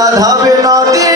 রাধা বিনোদী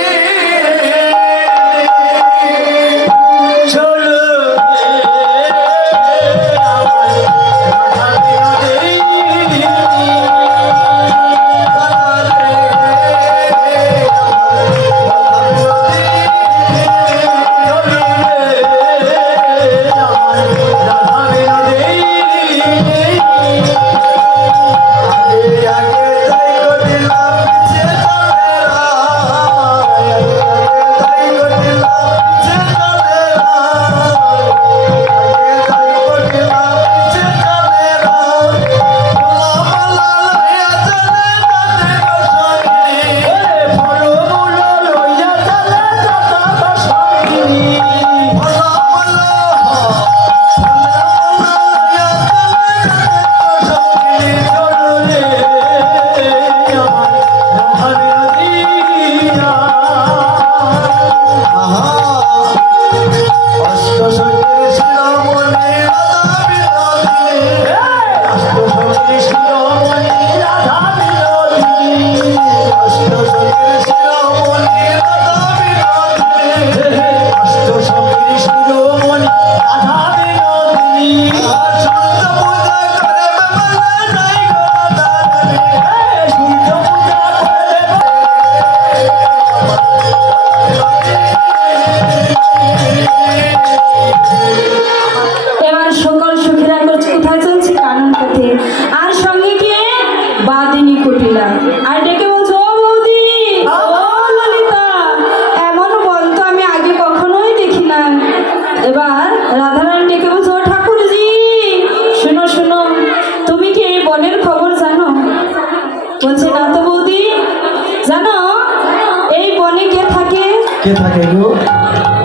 কে থাকে গো?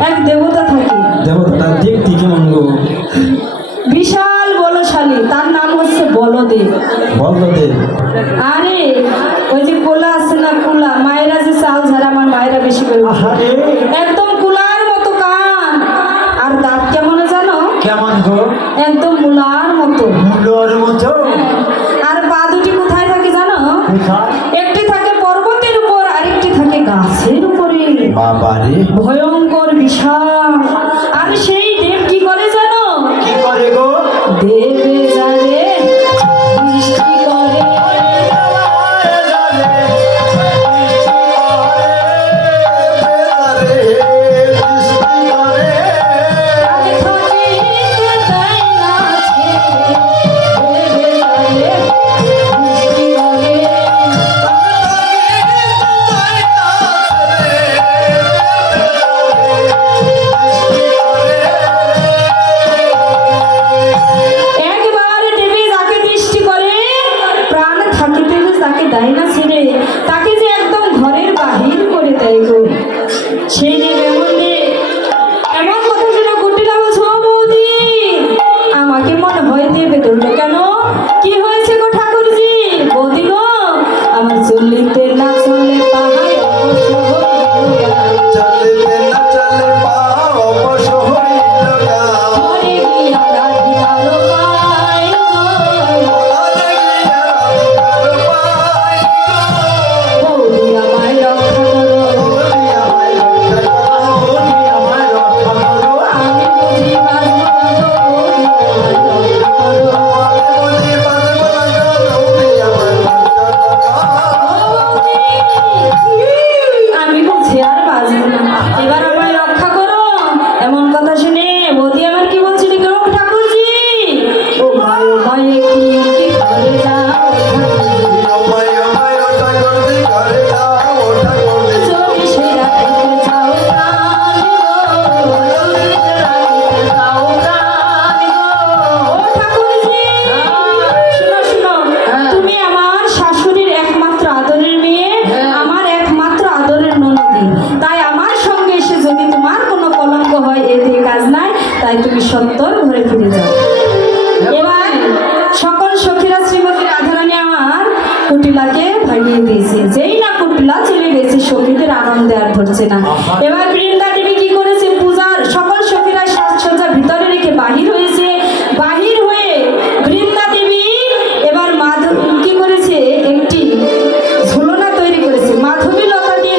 এক দেবতা থাকে। দেবতা দেখতে কেমন গো? বিশাল বলশালী, তার নাম হচ্ছে বলদেব। বলদেব? আরে ওই যে কোলা আছে না, কোলা মায়েরা যে চাল ঝাড়ে, আমার মায়েরা বেশি করে একদম কুলার মতো কান আর দাঁত কেমন জানো? কেমন গো? একদম মুলার মতো। মুলার মতো? আর পা দুটি কোথায় থাকে জানো? একটি থাকে পর্বতের উপর, আরেকটি থাকে গাছের উপরে। বাবারে, ভয়ঙ্কর বিশাল। আর সেই দেব কি করে জানো? কি করে গো? দেবে যারে বৃষ্টি করে, দেয় না ছেড়ে, তাকে যে একদম ঘরের বাহির করে দেয় গো। সেই দেব এমন কথা শুনে কুটিলা বলছো, বৌদি আমাকে মনে হয় দেবে ধরলো কেন? কি হয়েছে গো ঠাকুরজি? বৌদি গো, আমার চললিতে না চলে পাহাড়, চলতে না চলে পাও অবশ্য হইল গাও, ঘরে গিয়া রাধিকার পাই গো। ঘরে গিয়া রাধিকার পাই গো। বৌদি আমায় রক্ষা করো, বৌদি আমায় রক্ষা করো, বৌদি আমায় রক্ষা করো। আমি বুঝি বাঁচব না গো, বৌদি আমায় রক্ষা করো। আমি বুঝি বাঁচব না গো, বৌদি আমায় রক্ষা করো। আমি বুঝি আর বাঁচব না, এবার আমায় রক্ষা করো। এমন কথা শুনে বৌদি আমার কি বলছিল গো ঠাকুরজি? ও মায়ে কি ঘরে যাও আমায় আমায় ওঠা করবি, ঘরে যাও ওঠা করবি। যদি সে রাখিতে চাও প্রাণ গো, যদি সে রাখিতে চাও প্রাণ গো। ও ঠাকুরজি, শুনো শুনো, তুমি আমার শাশুড়ির একমাত্র আদরের মেয়ে, আমার একমাত্র আদরের ননদী। তাই আমার সঙ্গে এসে যদি তোমার কোনো কলঙ্ক হয়, এতে কাজ নাই। তাই তুমি সত্তর ঘরে ফিরে যাও। এবার সকল সখীরা শ্রীমতী রাধারানী আমার কুটিলাকে ভাগিয়ে দিয়েছে। যেই না কুটিলা চলে গেছে, সখীদের আনন্দে আর ধরছে না। এবার বৃন্দা দেবী কি করেছে? পূজার সকল সখীরা সাজসজ্জা ভিতরে রেখে বাহির হয়েছে। বাহির হয়ে বৃন্দা দেবী এবার মাধব কি করেছে? একটি ঝুলনা তৈরি করেছে, মাধবী লতা দিয়ে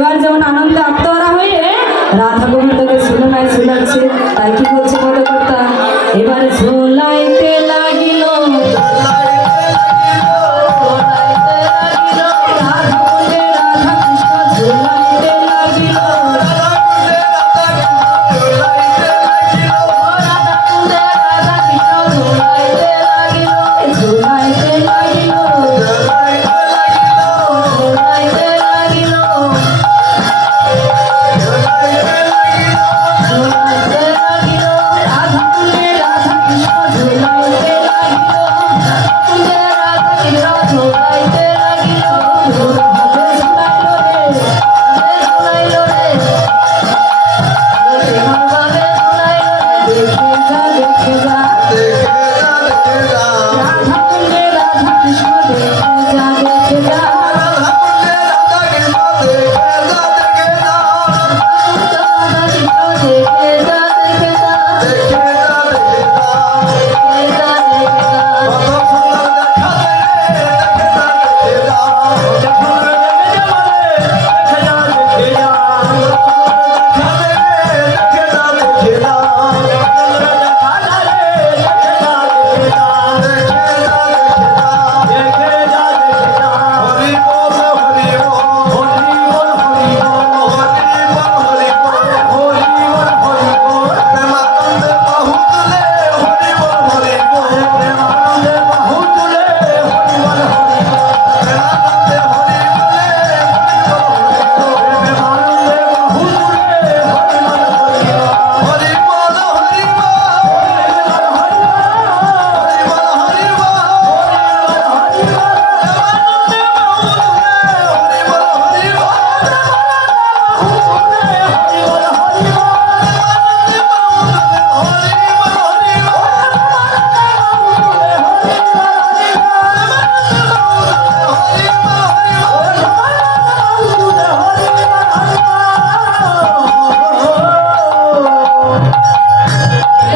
এবার যেমন আনন্দে আত্মহারা হয়ে রাধা গোবিন্দকে ঝুলনায় ঝুলাচ্ছে, তাই কি বলছে পদকর্তা? এবার ঝুলাইতে লাগিল, রাধা কুণ্ডে রাধা কৃষ্ণ ঝুলাইতে লাগিল, রাধা কুণ্ডে রাধা কৃষ্ণ ঝুলাইতে লাগিল, ঝুলাইতে লাগিল, ঝুলাইতে লাগিল, ঝুলাইতে লাগিল, রাধা কুণ্ডে রাধা কৃষ্ণ ঝুলাইতে লাগিল, রাধা কুণ্ডে রাধা কৃষ্ণ ঝুলাইতে লাগিল, ভাবে ঝুলাইল রে, ঝুলাইল রে, কেমন ভাবে ঝুলাইল রে, দেখে যা রাধা কুণ্ডে রাধা কৃষ্ণ দেখে যা, দেখে যা, রাধা কৃষ্ণ দেখে যা, দেখে যা, দেখে যা, দেখে যা,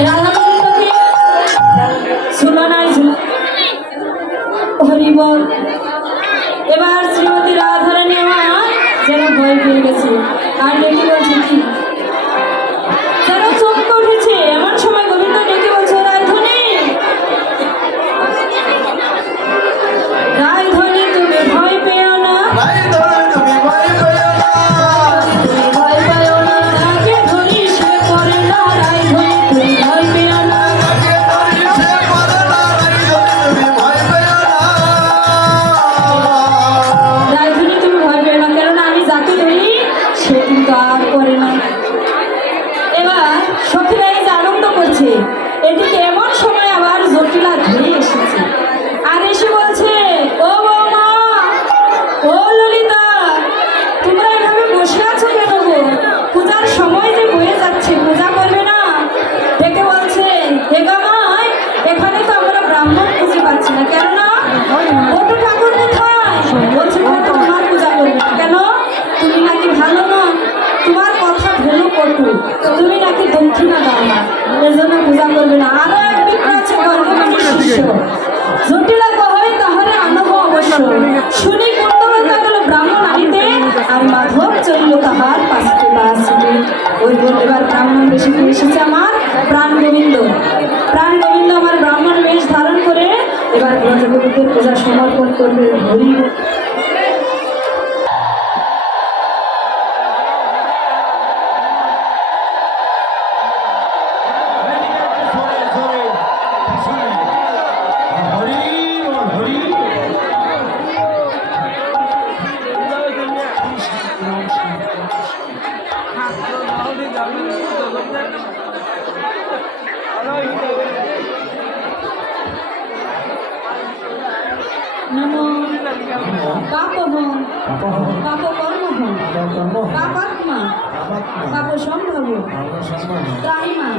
রাধা গোবিন্দকে ঝুলনায় হরি বল। এবার শ্রীমতী রাধারানী আমার যেন ভয় পেয়ে গেছে, আর ডেকে বলছে কি যেন চমকে উঠেছে। এমন সময় গোবিন্দ ডেকে বলছে, রায়ধনী, রায়ধনী তুমি ভয় পেও না, তুমি ভয় পেও না, তাকে ধরি সে করে না, রায়ধনী তুমি ভয় পেও না, রায়ধনী তুমি ভয় পেও না, কেননা আমি যাকে ধরি সে কিন্তু আর করে না। এবার সখীরা এই যে আনন্দ করছে, এদিকে এমন সময় আবার জটিলা ধরে এসেছে, আর এসে বলছে, ও বৌমা, ও ললিতা, তোমরা এভাবে বসে আছো কেন গো? পূজার সময় যে বয়ে যাচ্ছে, পূজা করবে না? ডেকে বলছে, হে গামাই, এখানে তো আমরা ব্রাহ্মণ খুঁজে পাচ্ছি না, কেননা বটু ঠাকুর কোথায়? বলছে, বটু তোমার পূজা করবে না কেন? তুমি নাকি ভালো না, তোমার কথা ভেলো কটু, তুমি নাকি দক্ষিণা দাও না, এজন্য পূজা করবে না। আরো এক বিপ্র আছে গর্ভবতী শিষ্য, জটিলা কহয় তাহলে আনব অবশ্য, শুনি কুণ্ডলতা গেল ব্রাহ্মণ আনিতে, আর মাধব চলিল তাহার পাশে পাশে। ওই বল এবার ব্রাহ্মণ বেশি এসেছে আমার প্রাণ গোবিন্দ, প্রাণ গোবিন্দ আমার ব্রাহ্মণ বেশ ধারণ করে এবার ব্রজগোবিন্দের পূজা সমর্পণ করবে। হরি নমো পাপহং পাপকর্মহং পাপাত্মা পাপসম্ভব ত্রাহিমা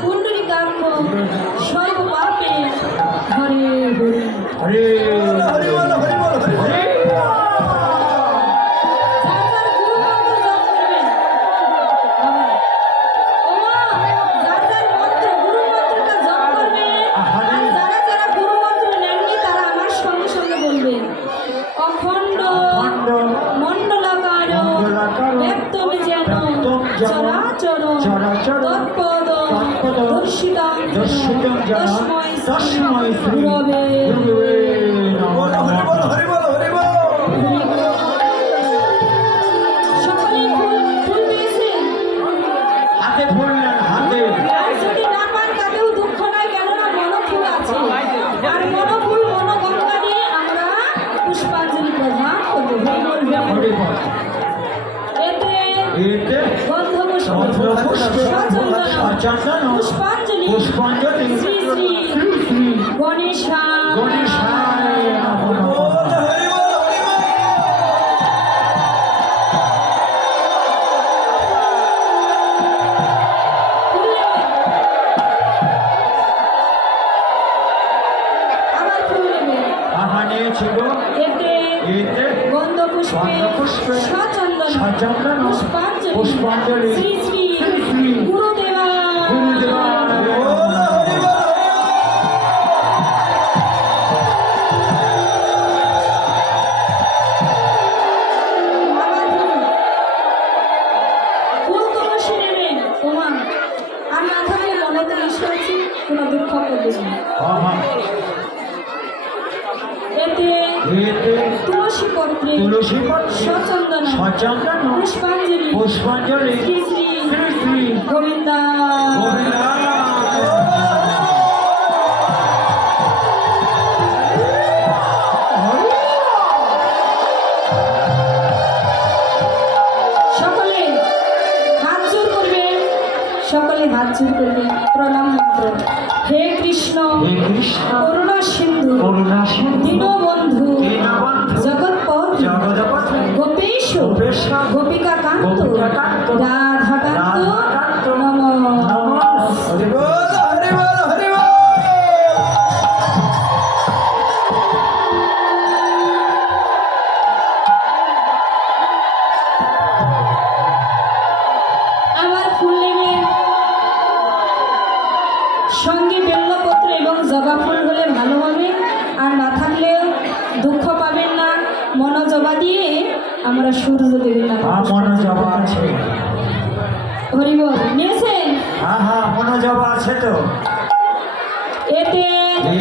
পুণ্ডরীকাক্ষ সর্বপাপে হরে হরে। অখণ্ড মণ্ডলাকার তস্মৈ শ্রী গুরবে গুরুবে বলো হরি নমঃ। বল হরি বল হরি বল। সকলে ফুল পেয়েছেন? হাতে ফুল নেন, হাতে। আর যদি না পান তাতেও দুঃখ নাই, কেননা মনোফুল আছে। আর মনোফুল মনোগঙ্গা দিয়ে আমরা পুষ্পাঞ্জলি প্রদান করবো। হরি বল। এতে এতে গন্ধপুষ্প গন্ধপুষ্পে সচন্দন সচন্দন পুষ্পাঞ্জলি পুষ্পাঞ্জলি শ্রী শ্রী শ্রী গণেশায় গণেশায় নমঃ। বল হরি বল হরি বল। আবার ফুল নেবে। আমার নিয়েছি গো। এতে এতে গন্ধপুষ্পে গন্ধপুষ্পে সচন্দন সচন্দন পুষ্পাঞ্জলি পুষ্পাঞ্জলি শ্রী শ্রী শ্রী শ্রী গুরুদেবা গুরুদেবায় বল হরি বল হরি বল। আবার ফুল তুলসী নেবেন। ওমা আর না থাকলে মনে তো ঈশ্বর আছে, কোনো দুঃখ করবে না। আহা। এতে এতে তুলসী পত্রে তুলসী পত্রে সচন্দন সচন্দন পুষ্পাঞ্জলি পুষ্পাঞ্জলি শ্রী শ্রী শ্রী শ্রী গোবিন্দা গোবিন্দায়। সকলে হাত জোর করবেন, সকলে হাত জোর করবেন। প্রণাম মন্ত্র। হে কৃষ্ণ হে কৃষ্ণ করুণা সিন্ধু করুণা সিন্ধু দীনবন্ধু দীনবন্ধু জগৎপথ জগৎপথে গোপীশ গোপেশ গোপিকাকান্ত গোপিকাকান্ত রাধাকান্ত রাধাকান্ত নমঃ। নমঃ। হরি বল হরি বল হরি বল। আমার ফুল নেবেন, সঙ্গে বেল্লপত্র এবং জবা ফুল হলে ভালো হবে। আর না থাকলেও দুঃখ পাবেন না, মনোজবা দিয়ে আমরা সূর্য দেবেন না। মনোজবা আছে। হরিবল নিয়েছেন? আহা, মনোজবা আছে তো। এতে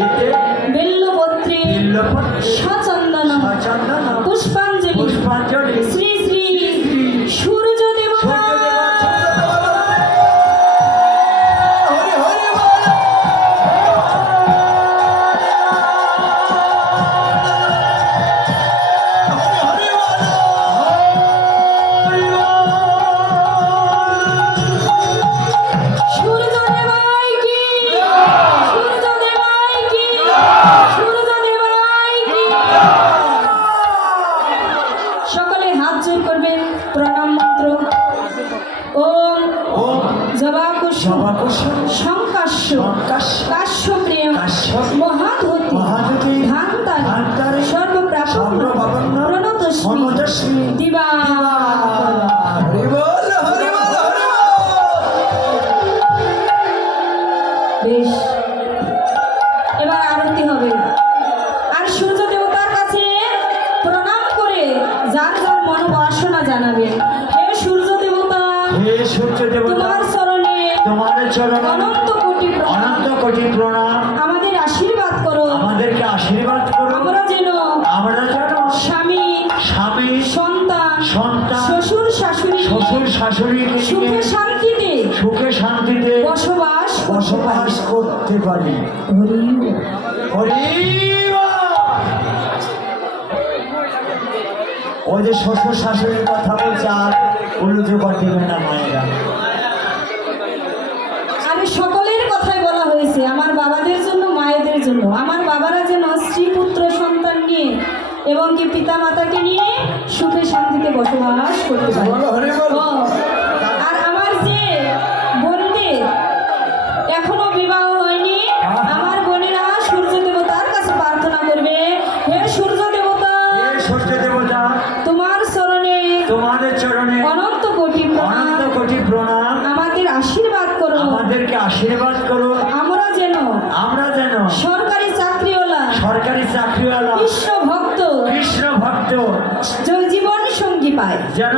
এতে বেল্লপত্রে বিল্বপত্রে সচন্দন সচন্দন পুষ্পাঞ্জলি পুষ্পাঞ্জলি শ্রী শ্রী সূর্য দেবতা হরি হরি বল। হরি হরি বল। সূর্য দেবাই কি, সূর্য দেবাই কি, সূর্য দেবাই কি। সকলে হাত জোর করবেন। প্রণাম মন্ত্র। ওম ওম জবাকুসুম জবাকুসুম সংকাশ্য সংকাশ্য কাশ্যপ্রিয় কাশ্যপ মহাধূতি মহাধূতি ধান্তারি ধান্তারি সর্বপ্রাপ্য সর্বপ্রাপন্ন প্রণতস্মি প্রণতস্মি দিবা হরি বল হরি বল হরি বল। বেশ, এবার আরতি হবে। আর সূর্য দেবতার কাছে প্রণাম করে যার যার মনোবাসনা জানাবেন। হে সূর্য দেবতা, হে সূর্য দেবতা, তোমার চরণে তোমাদের চরণে অনন্ত কোটি প্রণাম। অনন্ত কোটি প্রণাম। আমাদের আশীর্বাদ করো, আমাদেরকে আশীর্বাদ করো। আমরা যেন আমরা যেন স্বামী স্বামী সন্তান সন্তান শ্বশুর শাশুড়ি শ্বশুর শাশুড়িকে সুখে নিয়ে শান্তিতে সুখে শান্তিতে বসবাস করতে বসবাস পারি। করতে পারি। হরি বল। হরি বল। ওই যে শ্বশুর শাশুড়ির কথা বলছে, আর উল্লুজবার দেবে না মায়েরা। আমি সকলের কথাই বলা হয়েছে, আমার বাবাদের জন্য মায়েদের জন্য। আমার বাবারা যেন স্ত্রী পুত্র সন্তান নিয়ে এবং কি পিতা মাতাকে নিয়ে সুখে শান্তিতে বসবাস করতে পারে। বলো হরি বল। ও, আর আমার যে বোনদের এখনো বিবাহ হয়নি, আমার বোনেরা সূর্য দেবতার কাছে প্রার্থনা করবে। হে সূর্য দেবতা, হে সূর্য দেবতা, তোমার চরণে তোমাদের চরণে অনন্ত কোটি প্রণাম। অনন্ত কোটি প্রণাম। আমাদের আশীর্বাদ করো, আমাদেরকে আশীর্বাদ করো। আমরা যেন সরকারি চাকরিওয়ালা সরকারি চাকরিওয়ালা কৃষ্ণ ভক্ত কৃষ্ণ ভক্ত জীবন সঙ্গী পায়। যেন